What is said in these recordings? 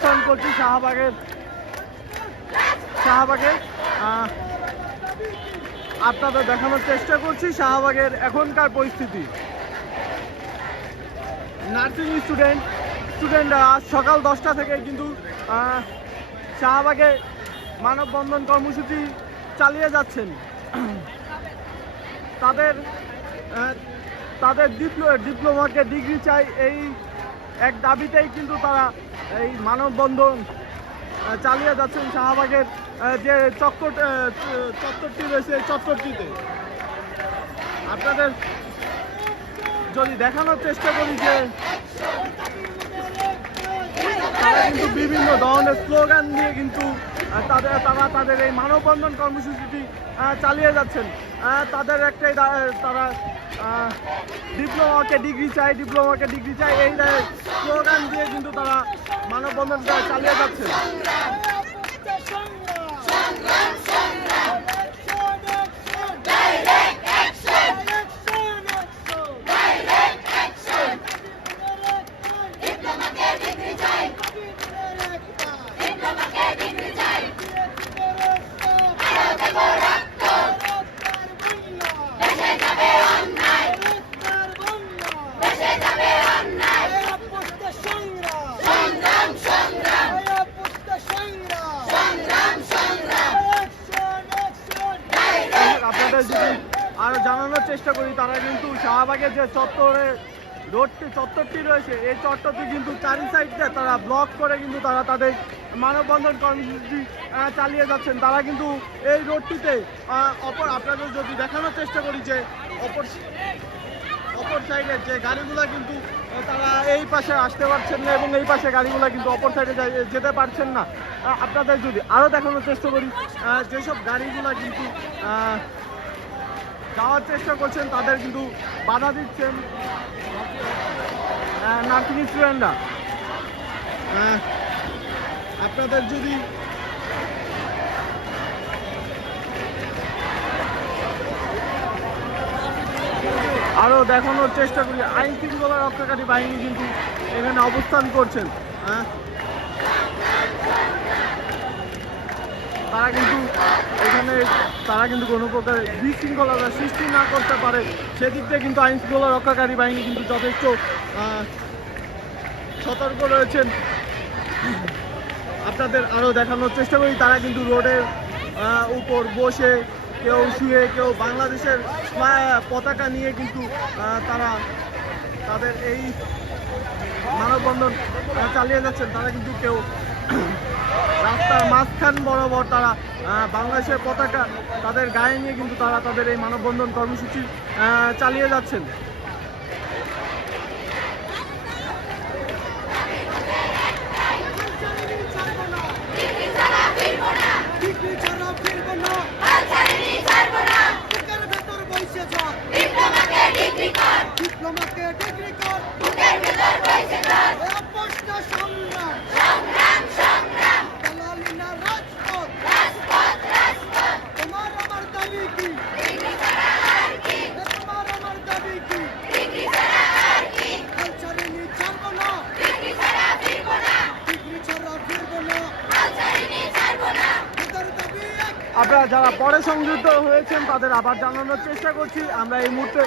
অবস্থান করছি শাহবাগের। শাহবাগের আপনাদের দেখানোর চেষ্টা করছি শাহবাগের এখনকার পরিস্থিতি। নার্সিং স্টুডেন্ট স্টুডেন্ট আজ সকাল দশটা থেকে কিন্তু শাহবাগে মানববন্ধন কর্মসূচি চালিয়ে যাচ্ছেন। তাদের তাদের ডিপ্লো- ডিপ্লোমাকে ডিগ্রি চাই এই এক দাবিতেই কিন্তু তারা এই মানববন্ধন চালিয়ে যাচ্ছেন শাহবাগের যে চক্কর চত্বরটি রয়েছে এই চত্বরটিতে আপনাদের যদি দেখানোর চেষ্টা করি যে তারা কিন্তু বিভিন্ন ধরনের স্লোগান দিয়ে কিন্তু তাদের তারা তাদের এই মানববন্ধন কর্মসূচিটি চালিয়ে যাচ্ছেন। তাদের একটাই তারা ডিপ্লোমাকে ডিগ্রি চাই ডিপ্লোমাকে ডিগ্রি চাই এই স্লোগান দিয়ে কিন্তু তারা মানববন্ধন চালিয়ে যাচ্ছেন। যে চত্বরে রোডটি চত্বরটি রয়েছে, এই চত্বরটি কিন্তু চারি সাইডে তারা ব্লক করে কিন্তু তারা তাদের মানববন্ধন কর্মসূচি চালিয়ে যাচ্ছেন। তারা কিন্তু এই রোডটিতে অপর আপনাদের যদি দেখানোর চেষ্টা করি যে অপর অপর সাইডে যে গাড়িগুলো কিন্তু তারা এই পাশে আসতে পারছেন না এবং এই পাশে গাড়িগুলো কিন্তু অপর সাইডে যেতে পারছেন না। আপনাদের যদি আরও দেখানোর চেষ্টা করি যেসব গাড়িগুলো কিন্তু যাওয়ার চেষ্টা করছেন তাদের কিন্তু বাধা দিচ্ছেন। নার্সিং স্টুডেন্টরা। আপনাদের যদি আরও দেখানোর চেষ্টা করি। আইন শৃঙ্খলা রক্ষাকারী বাহিনী কিন্তু এখানে অবস্থান করছেন। হ্যাঁ। তারা কিন্তু এখানে, তারা কিন্তু কোনো প্রকার বিশৃঙ্খলতা সৃষ্টি না করতে পারে। সেদিক থেকে কিন্তু আইন শৃঙ্খলা রক্ষাকারী বাহিনী কিন্তু যথেষ্ট সতর্ক রয়েছেন। আপনাদের আরও দেখানোর চেষ্টা করি। তারা কিন্তু রোডের উপর বসে কেউ শুয়ে, কেউ বাংলাদেশের পতাকা নিয়ে কিন্তু তারা তাদের এই মানববন্ধন চালিয়ে যাচ্ছেন। তারা কিন্তু কেউ রাস্তার মাঝখান বরাবর তারা বাংলাদেশের পতাকা তাদের গায়ে নিয়ে কিন্তু তারা তাদের এই মানববন্ধন কর্মসূচি চালিয়ে যাচ্ছেন ডিপ্লোমাকে ডিগ্রি কর অপষ্ট সংগ্রাম দালালি না রাজপথ তোমার আমার দাবি কি তোমার আমার দাবি কি কালচারিনি ছাড়বো না ডিগ্রি ছাড়া ফিরবো না এদের দাবি এক আপনারা যারা পরে সংযুক্ত হয়েছেন, তাদের আবার জানানোর চেষ্টা করছি। আমরা এই মুহূর্তে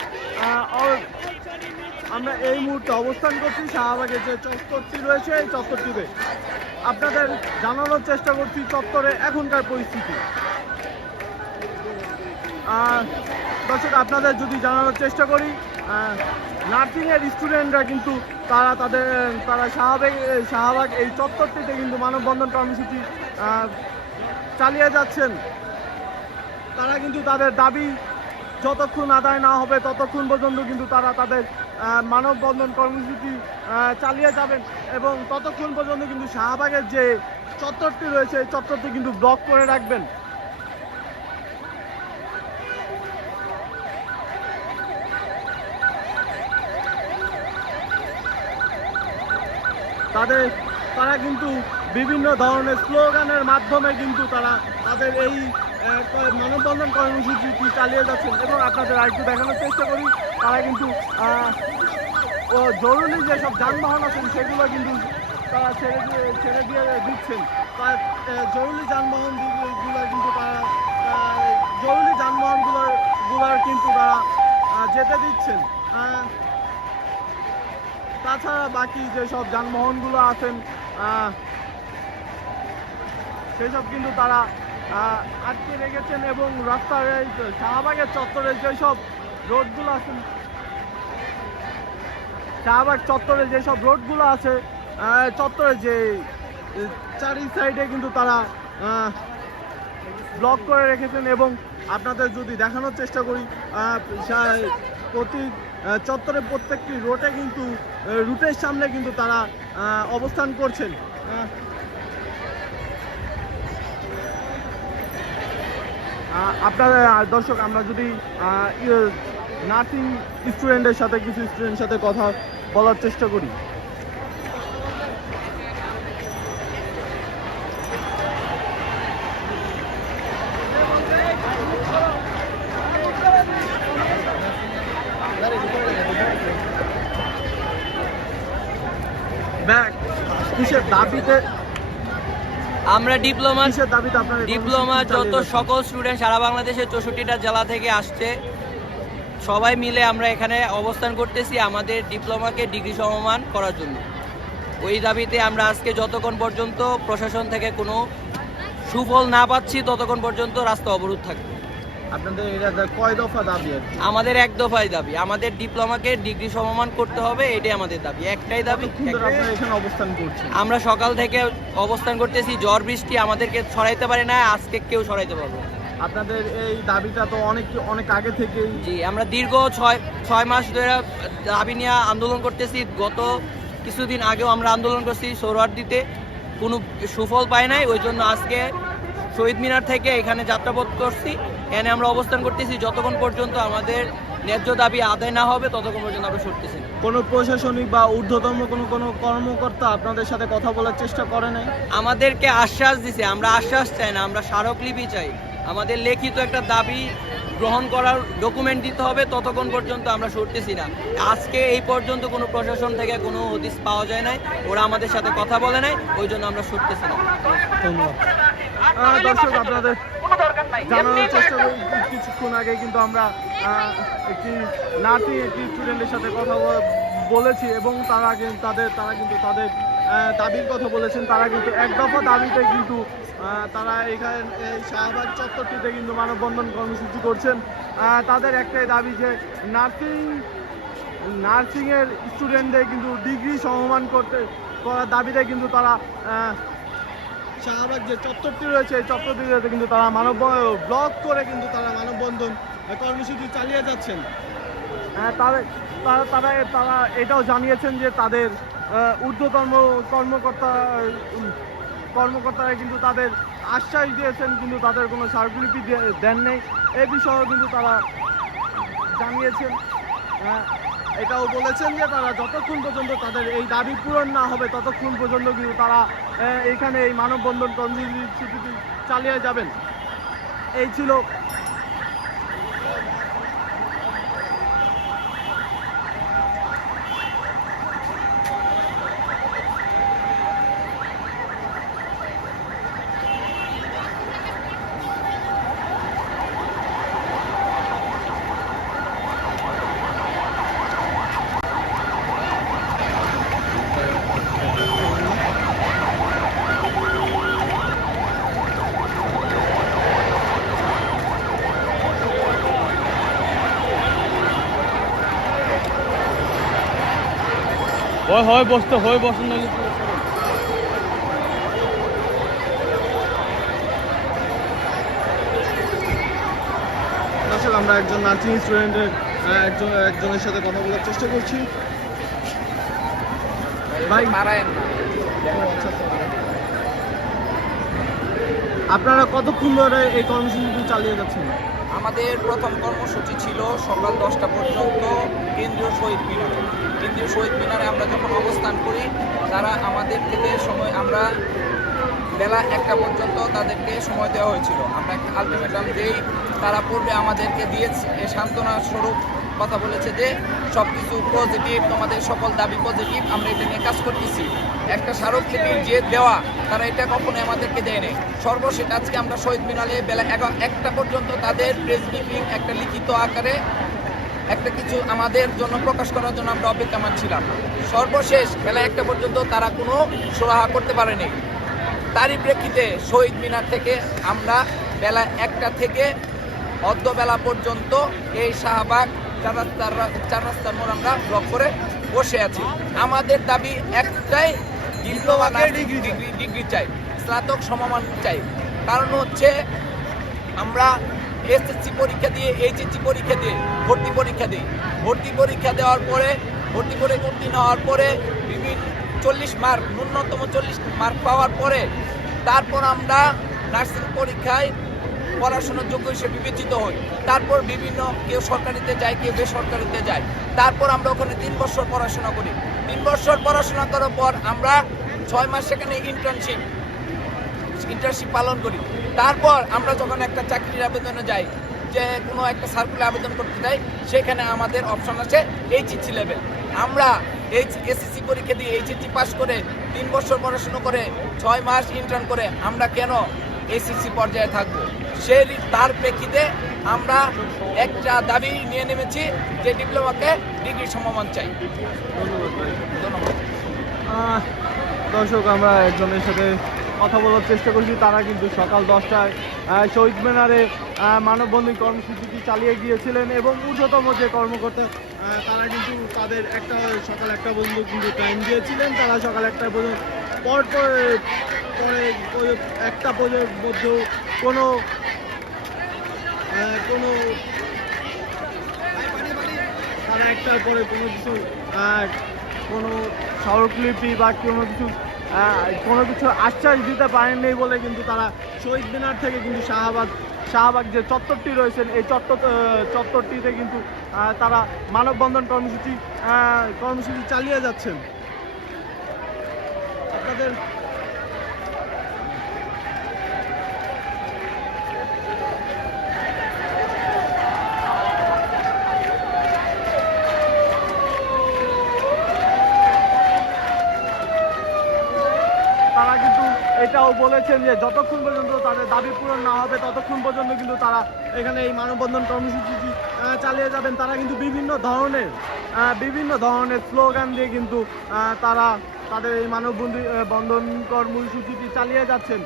আমরা এই মুহূর্তে অবস্থান করছি। শাহবাগের যে চত্বরটি রয়েছে, এই চত্বরটিতে আপনাদের জানানোর চেষ্টা করছি চত্বরে এখনকার পরিস্থিতি। দর্শক, আপনাদের যদি জানানোর চেষ্টা করি নার্সিংয়ের স্টুডেন্টরা কিন্তু তারা তাদের, তারা শাহবাগ শাহবাগ এই চত্বরটিতে কিন্তু মানববন্ধন কর্মসূচি চালিয়ে যাচ্ছেন। তারা কিন্তু তাদের দাবি যতক্ষণ আদায় না হবে ততক্ষণ পর্যন্ত কিন্তু তারা তাদের মানববন্ধন কর্মসূচি চালিয়ে যাবেন এবং ততক্ষণ পর্যন্ত কিন্তু শাহবাগের যে চত্বরটি রয়েছে এই চত্বরটি কিন্তু ব্লক করে রাখবেন। তাদের, তারা কিন্তু বিভিন্ন ধরনের স্লোগানের মাধ্যমে কিন্তু তারা তাদের এই মানববন্ধন কর্মসূচিটি চালিয়ে যাচ্ছেন। এবং আপনাদের আরেকটু দেখানোর চেষ্টা করি, তারা কিন্তু জরুরি যেসব যানবাহন আছেন, সেগুলো কিন্তু তারা ছেড়ে দিয়ে ছেড়ে দিয়ে দিচ্ছেন। তার জরুরি যানবাহনগুলো কিন্তু তারা জরুরি যানবাহনগুলোরগুলার কিন্তু তারা যেতে দিচ্ছেন। তাছাড়া বাকি যেসব যানবাহনগুলো আছেন সেসব কিন্তু তারা আটকে রেখেছেন এবং রাস্তার শাহবাগের চত্বরে যেসব রোডগুলো আছে, শাহবাগ চত্বরে যেসব রোডগুলো আছে চত্বরে যে, চারি সাইডে কিন্তু তারা ব্লক করে রেখেছেন এবং আপনাদের যদি দেখানোর চেষ্টা করি প্রতি চত্বরে প্রত্যেকটি রোডে কিন্তু রুটের সামনে কিন্তু তারা অবস্থান করছেন। আপনারা দর্শক, আমরা যদি নার্সিং স্টুডেন্টের সাথে, কিছু স্টুডেন্টের সাথে কথা বলার চেষ্টা করি। ব্যাগ, কিসের দাবিতে আমরা ডিপ্লোমা ডিপ্লোমা যত সকল স্টুডেন্ট সারা বাংলাদেশের চৌষট্টিটা জেলা থেকে আসছে। সবাই মিলে আমরা এখানে অবস্থান করতেছি আমাদের ডিপ্লোমাকে ডিগ্রি সমমান করার জন্য। ওই দাবিতে আমরা আজকে যতক্ষণ পর্যন্ত প্রশাসন থেকে কোনো সুফল না পাচ্ছি ততক্ষণ পর্যন্ত রাস্তা অবরোধ থাকবে। আপনাদের এটা কয় দফা দাবি আমাদের এক দফায় দাবি। আমাদের ডিপ্লোমাকে ডিগ্রি সমমান করতে হবে এটাই আমাদের দাবি। একটাই দাবি কতক্ষণ আপনারা এখানে অবস্থান করছেন। আমরা সকাল থেকে অবস্থান করতেছি ঝড় বৃষ্টি আমাদেরকে সরাইতে পারে না আজকে কেউ সরাইতে পারবে। আপনাদের এই দাবিটা তো অনেক অনেক আগে থেকেই জি আমরা দীর্ঘ ছয় ছয় মাস ধরে দাবি নিয়ে আন্দোলন করতেছি। গত কিছুদিন আগেও আমরা আন্দোলন করছি সৌরার্দিতে কোনো সুফল পাই নাই ওই জন্য আজকে শহীদ মিনার থেকে এখানে যাত্রাপথ করছি। এখানে আমরা অবস্থান করতেছি যতক্ষণ পর্যন্ত আমাদের ন্যায্য দাবি আদায় না হবে ততক্ষণ পর্যন্ত আমরা সরতেছি কোনো প্রশাসনিক বা ঊর্ধ্বতম কোনো কোনো কর্মকর্তা আপনাদের সাথে কথা বলার চেষ্টা করে নাই? আমাদেরকে আশ্বাস দিছে আমরা আশ্বাস চাই না আমরা স্মারকলিপি চাই। আমাদের লিখিত একটা দাবি গ্রহণ করার ডকুমেন্ট দিতে হবে ততক্ষণ পর্যন্ত আমরা সরতেছি না। আজকে এই পর্যন্ত কোনো প্রশাসন থেকে কোনো হদিস পাওয়া যায় নাই ওরা আমাদের সাথে কথা বলে নাই ওই জন্য আমরা সরতেছি না। ধন্যবাদ। দর্শক আপনাদের জানানোর চেষ্টা করি কিছুক্ষণ আগে কিন্তু আমরা একটি নার্সিং একটি স্টুডেন্টের সাথে কথা বলেছি এবং তারা কিন্তু তাদের তারা কিন্তু তাদের দাবির কথা বলেছেন। তারা কিন্তু এক দফা দাবিতে কিন্তু তারা এখানে এই শাহবাগ চত্বরটিতে কিন্তু মানববন্ধন কর্মসূচি করছেন। তাদের একটাই দাবি যে নার্সিং নার্সিংয়ের স্টুডেন্টদের কিন্তু ডিগ্রি সমমান করতে করার দাবিতে কিন্তু তারা শাহবাগ যে চত্বরটি রয়েছে এই চত্বরটিতে কিন্তু তারা মানব ব্লক করে কিন্তু তারা মানববন্ধন কর্মসূচি চালিয়ে যাচ্ছেন। আহ, তারা- তারা তারা এটাও জানিয়েছেন যে তাদের ঊর্ধ্বতম কর্মকর্তা কর্মকর্তারা কিন্তু তাদের আশ্বাস দিয়েছেন কিন্তু তাদের কোনো স্মারকলিপি দেন নেই। এ বিষয়েও কিন্তু তারা জানিয়েছেন। আহ, এটাও বলেছেন যে তারা যতক্ষণ পর্যন্ত তাদের এই দাবি পূরণ না হবে, ততক্ষণ পর্যন্ত কিন্তু তারা এখানে এই মানববন্ধন কর্মসূচি চালিয়ে যাবেন। এই ছিল হয় হয় বসতে হয় বসেন দর্শক আমরা একজন নার্সিং স্টুডেন্টের একজন একজনের সাথে কথা বলার চেষ্টা করছি। ভাই। আপনারা কতক্ষণ ধরে এই কর্মসূচিটি চালিয়ে যাচ্ছেন? আমাদের প্রথম কর্মসূচি ছিল সকাল দশটা পর্যন্ত কেন্দ্রীয় শহীদ মিনারে। কেন্দ্রীয় শহীদ মিনারে আমরা যখন অবস্থান করি, তারা আমাদের থেকে সময়, আমরা বেলা একটা পর্যন্ত তাদেরকে সময় দেওয়া হয়েছিল। আমরা একটা আলটিমেটাম যেই তারা পূর্বে আমাদেরকে দিয়েছে সান্ত্বনা স্বরূপ কথা বলেছে যে সব কিছু পজিটিভ তোমাদের সকল দাবি পজিটিভ আমরা এটা নিয়ে কাজ করতেছি। একটা স্মারকলিপির যে দেওয়া, তারা এটা কখনোই আমাদেরকে দেয়নি সর্বশেষ আজকে আমরা শহীদ মিনারে বেলা এগারো, একটা পর্যন্ত তাদের প্রেস ব্রিফিং একটা লিখিত আকারে একটা কিছু আমাদের জন্য প্রকাশ করার জন্য আমরা অপেক্ষামান ছিলাম। সর্বশেষ বেলা একটা পর্যন্ত তারা কোনো সুরাহা করতে পারেনি। তারই প্রেক্ষিতে শহীদ মিনার থেকে আমরা বেলা একটা থেকে অর্ধবেলা পর্যন্ত এই শাহবাগ চার রাস্তার চার রাস্তার মোড় আমরা ব্লক করে বসে আছি। আমাদের দাবি একটাই ডিপ্লোমা ডিগ্রি ডিগ্রি চাই স্নাতক সমমান চাই। কারণ হচ্ছে আমরা এসএসসি পরীক্ষা দিয়ে, এইচএসসি পরীক্ষা দিয়ে, ভর্তি পরীক্ষা দিই ভর্তি পরীক্ষা দেওয়ার পরে, ভর্তি করে উত্তীর্ণ হওয়ার পরে, বিভিন্ন চল্লিশ মার্ক, ন্যূনতম চল্লিশ মার্ক পাওয়ার পরে, তারপর আমরা নার্সিং পরীক্ষায় পড়াশোনার যোগ্য হিসেবে বিবেচিত হই। তারপর বিভিন্ন কেউ সরকারিতে যায়, কেউ বেসরকারিতে যায়। তারপর আমরা ওখানে তিন বছর পড়াশোনা করি। তিন বছর পড়াশোনা করার পর আমরা ছয় মাস সেখানে ইন্টার্নশিপ ইন্টার্নশিপ পালন করি। তারপর আমরা যখন একটা চাকরির আবেদনে যাই যে কোনো একটা সার্কুলে আবেদন করতে যাই সেখানে আমাদের অপশন আছে এইচএসসি লেভেল আমরা এইচ এসএসসি পরীক্ষা দিয়ে এইচএসসি পাস করে তিন বছর পড়াশুনো করে ছয় মাস ইন্টার্ন করে আমরা কেন এসএসসি পর্যায়ে থাকব? সেই তার প্রেক্ষিতে আমরা একটা দাবি নিয়ে নেমেছি যে ডিপ্লোমাকে ডিগ্রি সমমান চাই। ধন্যবাদ দর্শক আমরা একজনের সাথে কথা বলার চেষ্টা করছি, তারা কিন্তু সকাল দশটায় শহীদ মিনারে মানববন্ধন কর্মসূচিটি চালিয়ে গিয়েছিলেন এবং ঊর্ধ্বতম যে কর্মকর্তা তারা কিন্তু তাদের একটা সকাল একটা বন্ধু কিন্তু টাইম দিয়েছিলেন। তারা সকাল একটা পর্যন্ত পর পরে একটা পর্যন্ত কোনো কোনো তারা একটার পরে কোনো কিছু কোনো স্মারকলিপি বা কোনো কিছু কোনো কিছু আশ্বাস দিতে পারেননি বলে কিন্তু তারা শহীদ মিনার থেকে কিন্তু শাহবাগ শাহবাগ যে চত্বরটি রয়েছেন, এই চত্বর চত্বরটিতে কিন্তু তারা মানববন্ধন কর্মসূচি কর্মসূচি চালিয়ে যাচ্ছেন। আপনাদের তারা কিন্তু এটাও বলেছেন যে যতক্ষণ পর্যন্ত তাদের দাবি পূরণ না হবে, ততক্ষণ পর্যন্ত কিন্তু তারা এখানে এই মানববন্ধন কর্মসূচি চালিয়ে যাবেন। তারা কিন্তু বিভিন্ন ধরনের বিভিন্ন ধরনের স্লোগান দিয়ে কিন্তু তারা তাদের এই মানববন্ধী বন্ধন কর্মসূচিটি চালিয়ে যাচ্ছেন।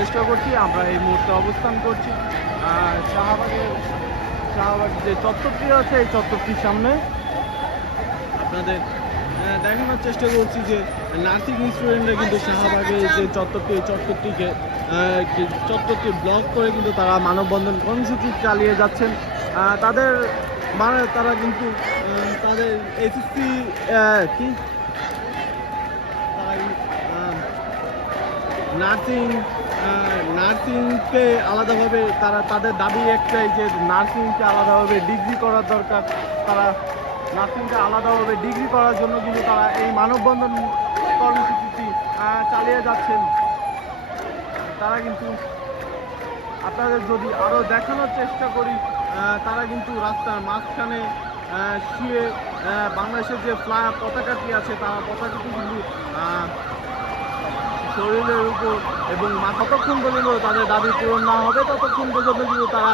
চেষ্টা করছি, আমরা এই মুহূর্তে অবস্থান করছি। শাহবাগের শাহবাগ যে চত্বরটি আছে, এই চত্বরটির সামনে আপনাদের দেখানোর চেষ্টা করছি যে নার্সিং স্টুডেন্টরা কিন্তু শাহবাগে যে চত্বরটি, এই চত্বরটিকে চত্বরটি ব্লক করে কিন্তু তারা মানববন্ধন কর্মসূচি চালিয়ে যাচ্ছেন। তাদের মানে তারা কিন্তু তাদের এসএসসি কি? নার্সিং নার্সিংকে আলাদাভাবে তারা তাদের দাবি একটাই যে নার্সিংকে আলাদাভাবে ডিগ্রি করার দরকার। তারা নার্সিংকে আলাদাভাবে ডিগ্রি করার জন্য কিন্তু তারা এই মানববন্ধন কর্মসূচিটি চালিয়ে যাচ্ছেন। তারা কিন্তু আপনাদের যদি আরও দেখানোর চেষ্টা করি তারা কিন্তু রাস্তার মাঝখানে শুয়ে বাংলাদেশের যে ফ্লা, পতাকাটি আছে, তারা পতাকাটি কিন্তু শরীরের উপর এবং ততক্ষণ পর্যন্ত তাদের দাবি পূরণ না হবে ততক্ষণ পর্যন্ত কিন্তু তারা